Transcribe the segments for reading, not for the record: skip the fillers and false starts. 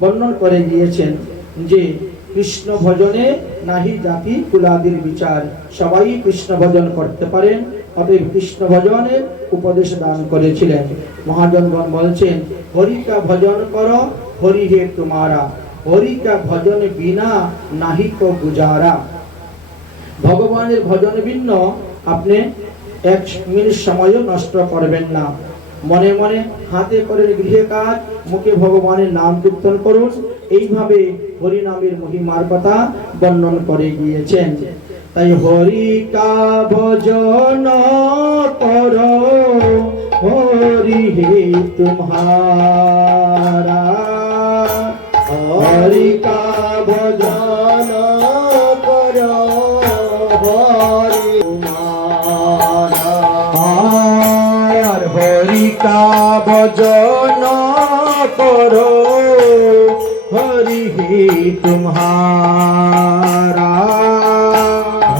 বর্ণন করে গিয়েছেন যে কৃষ্ণ ভজনে নাহি জাতি কুলাদির বিচার, সবাই কৃষ্ণ ভজন করতে পারেন, অতএব কৃষ্ণ ভজনের উপদেশ দান করেছিলেন। মহাজনগণ বলছেন, হরি কা ভজন করো হরি হে তোমারা, হরি কা ভজন বিনা নাহি কো গুজারা। ভগবানের ভজন ভিন্ন আপনি এক মিনিট সময়ও নষ্ট করবেন না। মনে মনে হাতে করেন গৃহে কাজ, মুখে ভগবানের নাম কীর্তন করুন। এইভাবে হরি নামের মহিমার কথা বর্ণন করে গিয়েছেন। তাই হরি কা ভজন করো হরি হে তোমারা, হরি কা ভজন করো হরি তোমারা, হরি কা ভজন করো হরি হে तुम्हारा,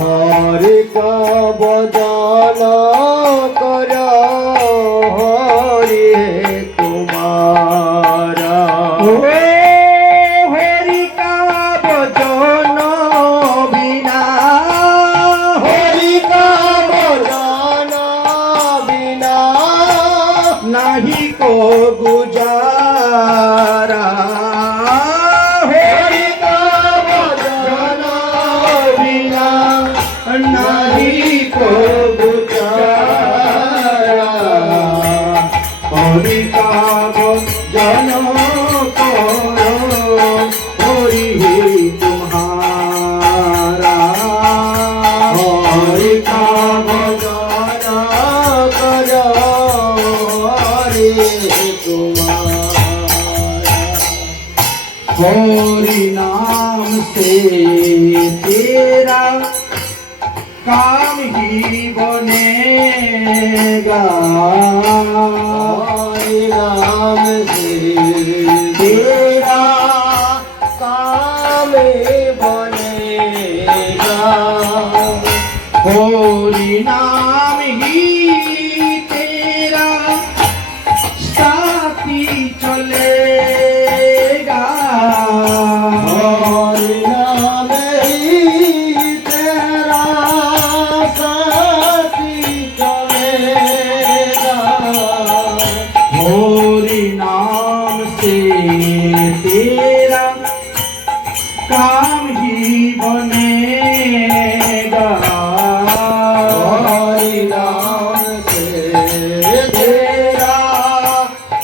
हरि का भजन करो हरि हे तुम्हारा। हरि का भजन बिना, हरि का भजन बिना नहीं को गुजारा, नहीं को गुजारा, हरि का भजन करो हरि हे तुम्हारा, हरि का भजन करो हरि हे तुम्हारा। हरि नाम से तेरा काम ही बनेगा, हरि नाम से तेरा काम बनेगा, हरि नाम ही तेरा साथी चलेगा, हरि नाम ही तेरा हरि नाम से तेरा काम ही बनेगा, हरि नाम से तेरा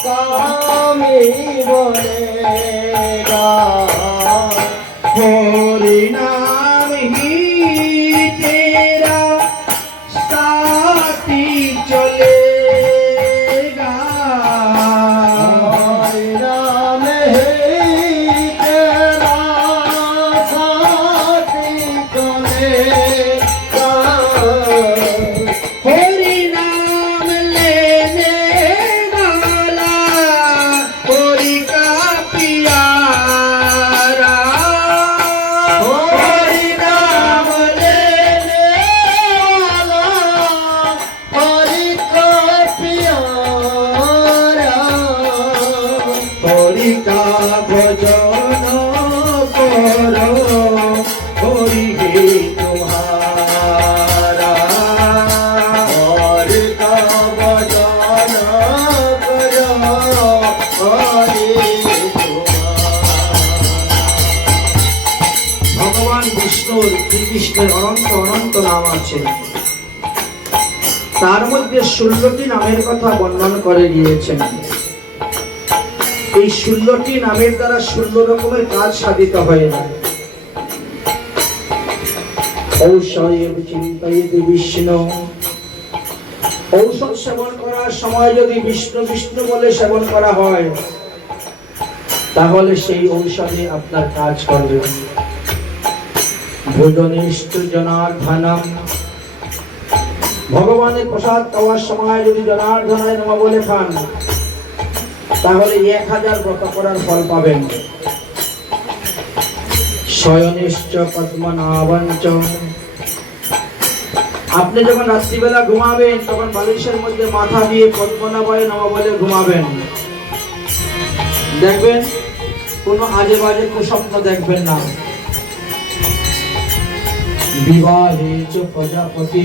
काम ही बनेगा, हरि नाम ही तेरा साथी चले, हरि का भजन करो हरि हे तुम्हारा, हरि का भजन करो हरि हे तुम्हारा। भगवान विष्णुर শ্রীকৃষ্ণের অনন্ত অনন্ত নাম আছে, তার মধ্যে 16টি নামের কথা বর্ণন করে গিয়েছেন। এই 16টি নামের দ্বারা 16 রকমের কাজ সাধিত হয় না। ঔষধ চিন্তায়তে বিষ্ণু, ঔষধ সেবন করার সময় যদি বিষ্ণু বিষ্ণু বলে সেবন করা হয়, তাহলে সেই ঔষধে আপনার কাজ করবে। ভোজনেষ্টু জনার্দনম, ভগবানের প্রসাদ খাওয়ার সময় যদি জনার্দনায় নমঃ বলে খান, তাহলে 1000 ব্রত করার ফল পাবেন। শয়নেশ্চ পদ্মনাভঞ্চ, আপনি যখন রাত্রিবেলা ঘুমাবেন তখন বালিশের মধ্যে মাথা দিয়ে পদ্মনাভয় নমঃ বলে ঘুমাবেন। দেখবেন কোনো আজে বাজে কুস্বপ্ন দেখবেন না। বিবাহে চ প্রজাপতি,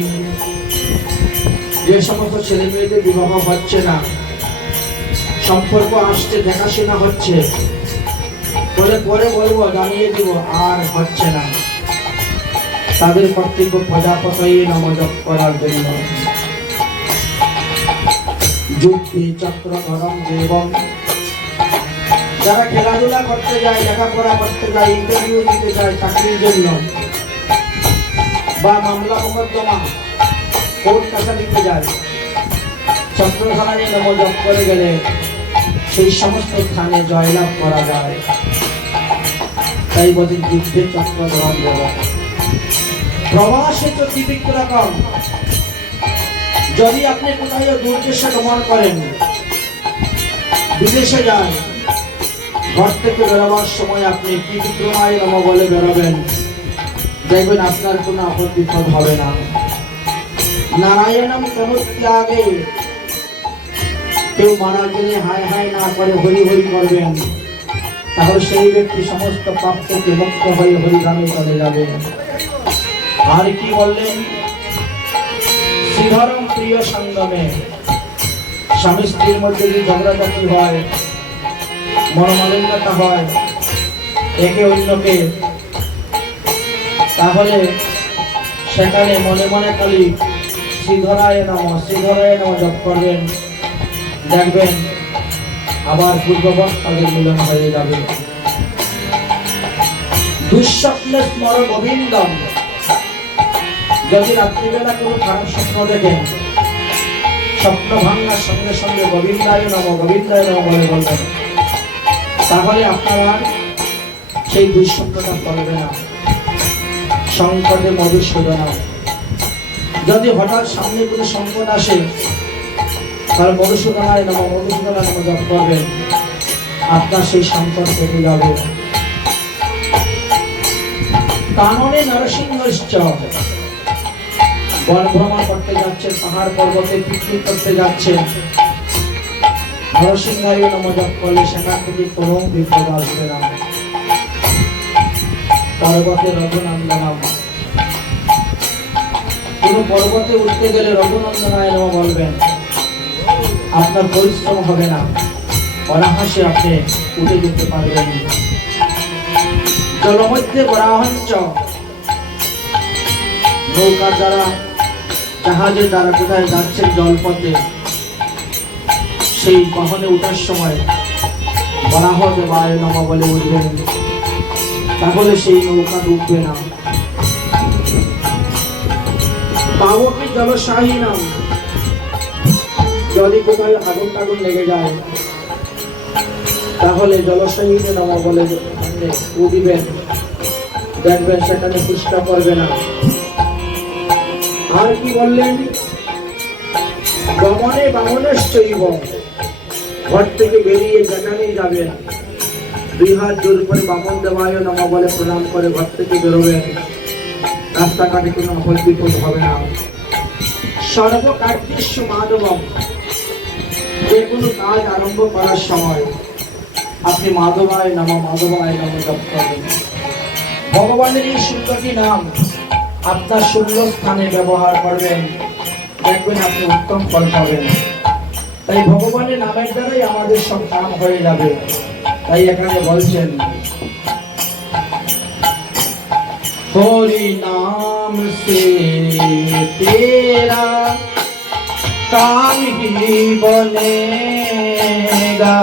যে সমস্ত ছেলে মেয়েদের বিবাহ হচ্ছে না, সম্পর্ক আসছে, দেখাশোনা হচ্ছে, পরে বলবো, জানিয়ে দিব, আর হচ্ছে না, তাদের কর্তব্য প্রজাপতি নাম জপ করার জন্য। যুক্তি চক্র ধরম দেবম, যারা খেলাধুলা করতে যায়, লেখাপড়া করতে যায়, ইন্টারভিউ দিতে যায় চাকরির জন্য, বা মামলা মোকদ্দমা কোর্ট কাছারিতে যায়, চক্রধারায় নাম জপ করে গেলে সেই সমস্ত স্থানে জয়লাভ করা যায়। তাই বলছি যুদ্ধে চক্রধরম দেব। প্রবাসে তো বিক্রম, যদি আপনি কোথাও দূরদেশে গমন করেন, বিদেশে যান, ঘর থেকে বেরোবার সময় আপনি কি বিক্রমায় নম বলে বেরোবেন, দেখবেন আপনার কোনো আপদ বিপদ হবে না। নারায়ণম তনুত্যাগে, কেউ মারা গেলে হায় হায় না করে হরি হরি করবেন, তাহলে সেই ব্যক্তি সমস্ত পাপ থেকে মুক্ত হয়ে হরিধামে চলে যাবে। আর কি বললেন, শ্রীধরম প্রিয় সঙ্গমে, স্বামী স্ত্রীর মধ্যে যদি ঝগড়াঝাটি হয়, মনোমালিন্যতা হয় একে অন্যকে, তাহলে সেখানে মনে মনে খালি শ্রীধরায় নম জপ করবেন, দেখবেন আবার পূর্ববৎ তাদের মিলন হয়ে যাবে। দুঃস্বপ্নে স্মর গোবিন্দম, যদি রাত্রিবেলা কোনো খারাপ স্বপ্ন দেখেন, স্বপ্ন ভাঙার সঙ্গে সঙ্গে গোবিন্দায় নম বলে বলবেন, তাহলে আপনারা সেই দুঃস্বপ্নটা করবে না। সংকটে মধুসূদন, যদি হঠাৎ সামনে কোনো সংকট আসে, তাহলে মধুসূদনায় নম জপ করবেন, আপনার সেই সংকট কেটে যাবে। কাননে নরসিংহ, বন ভ্রমণ করতে যাচ্ছেন, পাহাড় পর্বতে পিকনিক করতে যাচ্ছেন, নরসিংহায় নম জপ করলে সেখান থেকে কোনো বিপদ আসবে না। পর্বতে রঘুনন্দনম, কোন পর্বতে উঠতে গেলে রঘুনন্দনায় নম বলবেন, আপনার পরিশ্রম হবে না, অনায়াসে আপনি উঠে যেতে পারবেন। জলমধ্যে বরাহঞ্চ, নৌকার দ্বারা, জাহাজের দ্বারা কোথায় যাচ্ছেন জলপথে, সেই বাহনে উঠার সময় বরাহ দেবায় নম বলে উঠবেন, তাহলে সেই নৌকা ডুববে না। পাবকি জলসাহী নাম, যদি কোথায় আগুন টাগুন লেগে যায়, তাহলে জলসাহীতে নম বলে উঠিবেন, দেখবেন সেখানে পুষ্টা করবে না। আর কি বললেন, গমনে বামনেশ্বৈব, ঘর থেকে বেরিয়ে যেখানেই যাবেন, দুই হাত জোর করে বামন দেবায় নম বলে প্রণাম করে ঘর থেকে বেরোবেন, রাস্তাঘাটে কোনো আপদ বিপদ হবে না। সর্বকার্যস্য মাধবম, যে কোনো কাজ আরম্ভ করার সময় আপনি মাধবায় নম জপ করবেন। ভগবানের এই 16টি নাম আপনার 16 স্থানে ব্যবহার করবেন, দেখবেন আপনি উত্তম ফল পাবেন। তাই ভগবানের নামের দ্বারাই আমাদের সব কাম হয়ে যাবে। তাই এখানে বলছেন, हरि नाम से तेरा काम ही बनेगा,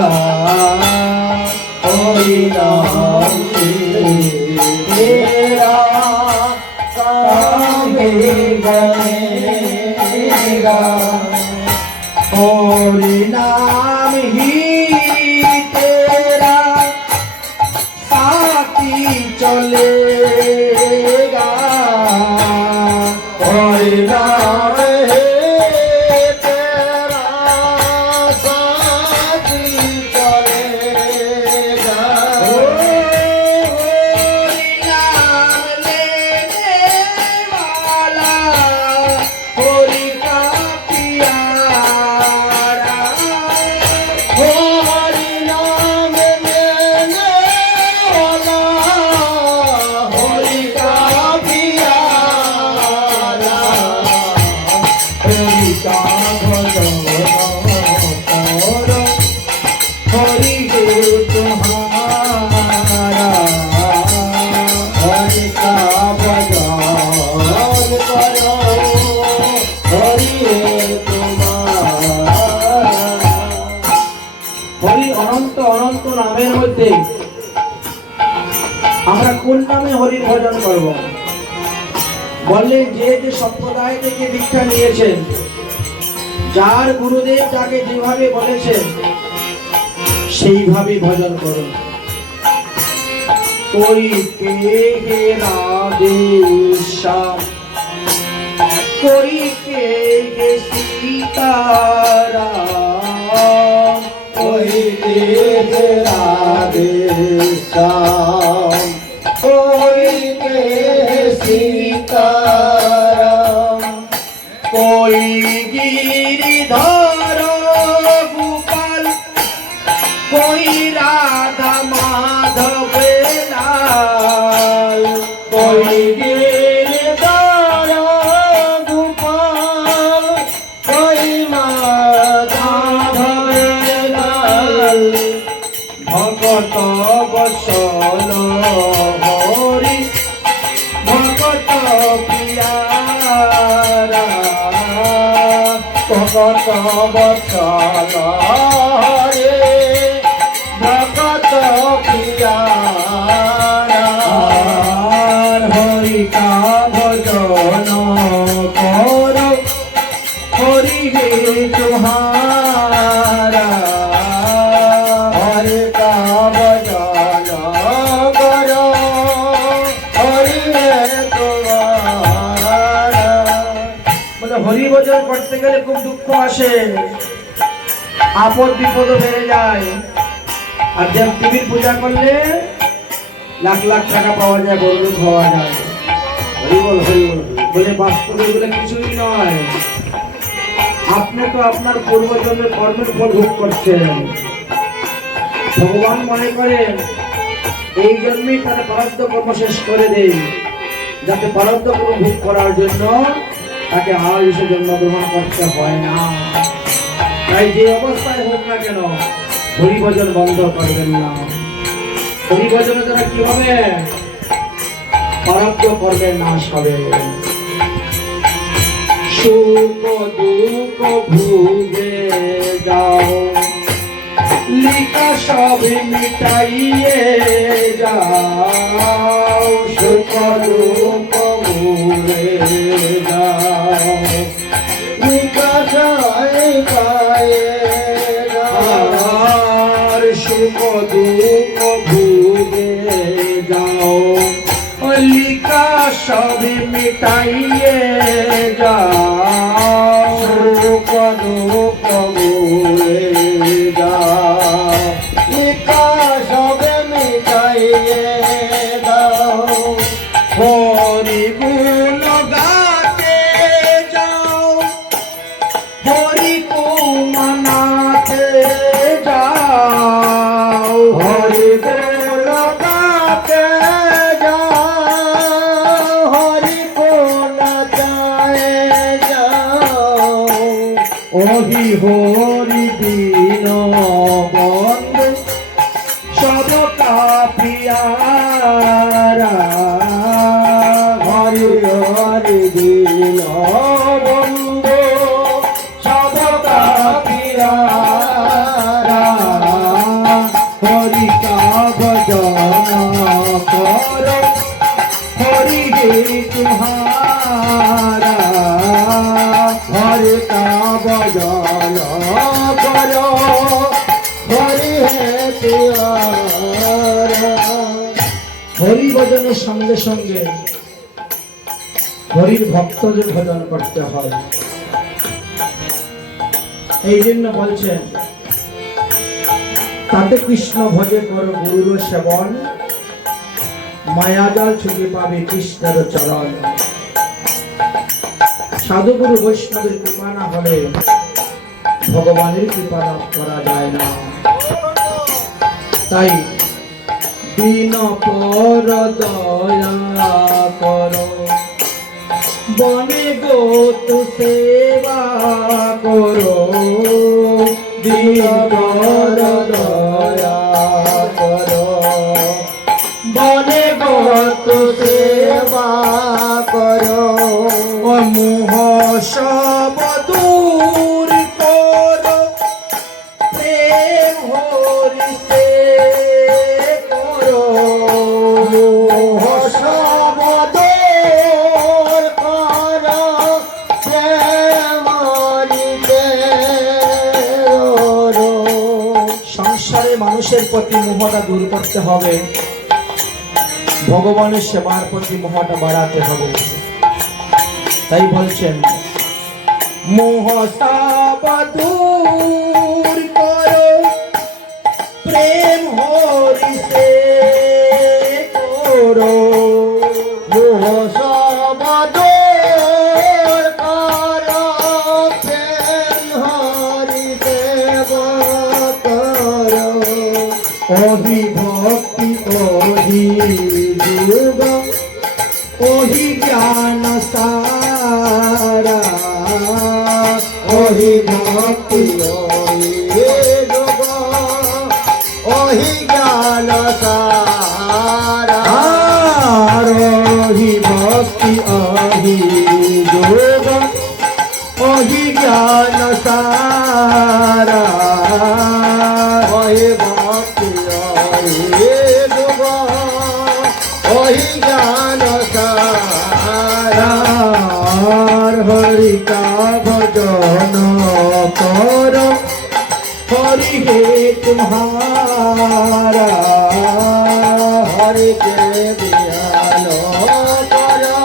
हरि नाम से तेरा काम ही बनेगा, हरि नाम ही तेरा साथी चलेगा, हरि नाम है तेरा साथी चलेगा, আমরা কোন নামে হরির ভজন করব? বললেন যে যে সম্প্রদায় থেকে দীক্ষা নিয়েছেন, যার গুরুদেব যাকে যেভাবে বলেছেন সেইভাবে ভজন করুন। कोई के राधे श्याम, कोई के सीताराम, कोई के राधे श्याम, कोई के सीताराम, कोई गिरिधर गोपाल, कोई राधा माधव लाल, कोई गिरधर गोपाल, कोई माधव लाल, भगत बसल हरि भगत प्यारा, भगत बसल रे भगत प्यारा, हरि का भजन करो हरि हे तुम्हारा, हरि का भजन करो हरि है तुम्हारा। বলে হরি ভজন করতে গেলে খুব দুঃখ আসে, আপদ বিপদ বেড়ে যায়। আর দেব দেবীর পূজা করলে লাখ লাখ টাকা পাওয়া যায়, বড়লোক হওয়া যায়। হরি বল হরি বল। বলে বাস্তবে এগুলো কিছুই নয়। আপনি তো আপনার পূর্বজন্মের কর্মের ফল ভোগ করছেন। ভগবান মনে করেন এই জন্মেই তার প্রারব্ধ কর্ম শেষ করে দেয়, যাতে প্রারব্ধ কর্ম ভোগ করার জন্য তাকে আর এসে জন্মগ্রহণ করতে হয় না। তাই যে অবস্থায় হোক না কেন হরিভজন বন্ধ করবেন না। হরিভজনের দ্বারা কি হবে? প্রারব্ধ কর্মের নাশ হবে। সুখ দুঃখ ভুগে যাও, লিখা সব মিটাইয়ে যাও, সুখ দুঃখ ভুলে যাও, নিকাশায় পায়ে আর সুখ দুঃখ ভুগে যাও, লিখা সব মিটাইয়ে যাও, সুখ দুঃখ ভুলে যাও, নিকাশায় মিটাইয়ে দাও, হরি গুণ গাতে যাও, হরি কো মানাতে যাও, হরি বল গাতে যাও, হরি কোন যায় যাও, ওহি হরি দিন বন্ধু সব কাপিয়ারা, হরি হরি দিন বন্ধু সব কাপিয়ারা, হরি কা ভজন করো হরি হে তুহারা, হরি কা ভজন করো হরি হে তুয়ারা। হরি ভজনের সঙ্গে সঙ্গে হরির ভক্তদের ভজন করতে হয়। এই জন্য বলছেন তাতে কৃষ্ণ ভজে করো গুরুর সেবন, মায়াজাল ছুটি পাবে কৃষ্ণের চরণ। সাধুগুরু বৈষ্ণবের কৃপা না হলে ভগবানের কৃপা লাভ করা যায় না। তাই দিন পর দয়া করো, বনে গোত সেবা করো, দিন পর দয়া করো, বনে গোত সেবা করো, মোহ সব দূর করো, প্রেম হরি সে করো, মোহটা দূর করতে হবে, ভগবানের সেবার প্রতি মোহটা বাড়াতে হবে। তাই বলছেন মোহ সব দূর করো, প্রেম হরি সে করো। মোহ সব দূর করো, প্রেম হরি দেব করো। ওহি ভক্তি ওহি যোগ ওহি জ্ঞান সারা, ওহি ভক্তি ওহি যোগ ওহি জ্ঞান সারা। আর ওহি ভক্তি ওহি যোগ ওহি জ্ঞান সারা। ওহি ভক্তি ওহি যোগ ওহি জ্ঞান সারা। আর হরি কা ভজন কর, হরি হে তুমহারা। হরি কে ধ্যান করো,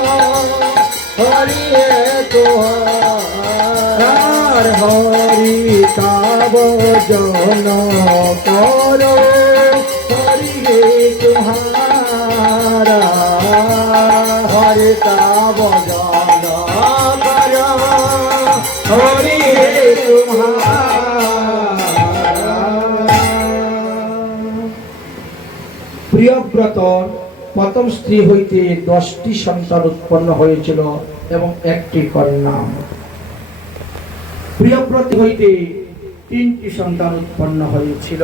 হরি হে তুহারা। আর হরি কা ভজন কর, হরি হে তুমহারা। হরি কা ভজন করো, হরি হে তুমহারা। প্রিয়ব্রত প্রথম স্ত্রী হইতে 10টি সন্তান উৎপন্ন হয়েছিল এবং একটি কন্যা। প্রিয়ব্রত হইতে 3টি সন্তান উৎপন্ন হয়েছিল।